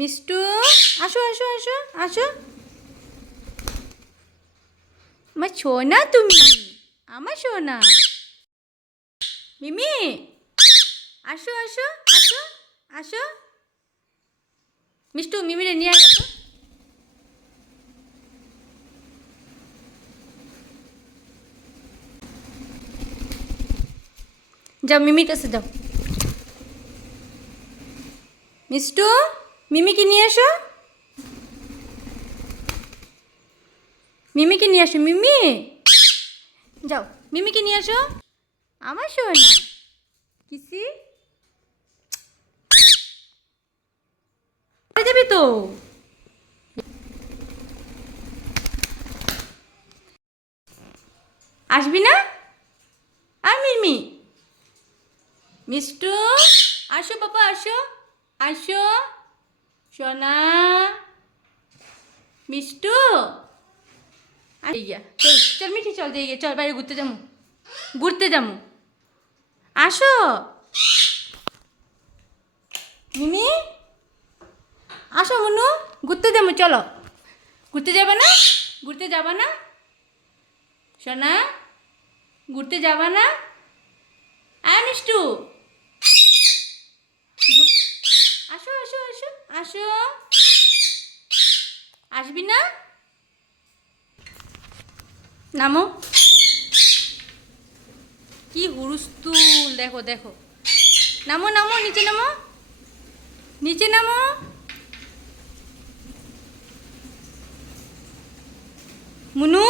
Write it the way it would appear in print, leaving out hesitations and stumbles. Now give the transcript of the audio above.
মিষ্টু আসো আসো আসো আসো। আমার সোনা তুমি, আমার সোনা। মিমি আসো আসো আসো আসো। মিষ্টু মিমিরে নিয়ে আয় তো। যাও মিমির কাছে যাও। মিষ্টু মিমিকে নিয়ে আসো, মিমিকে নিয়ে আসো। মিমি যাও, মিমিকে নিয়ে আসো। আমার সোনা কিসি যাবি তো। আসবি না? আর মিমি মিষ্টু আসো বাবা আসো আসো সোনা মিষ্টু। চল চল মিঠি চল যাই চল বাইরে ঘুরতে যাবো, ঘুরতে যাবো। আসো মিমি আসো মনু, ঘুরতে যাবো চলো। ঘুরতে যাবা না? ঘুরতে যাবা না সোনা? ঘুরতে যাবা না? আয় মিষ্টু আসো আসো আসো আসো। আসবি না? নামো। কি হুরুস্তুল দেখো দেখো। নামো নামো নিচে নামো, নিচে নামো। মুনু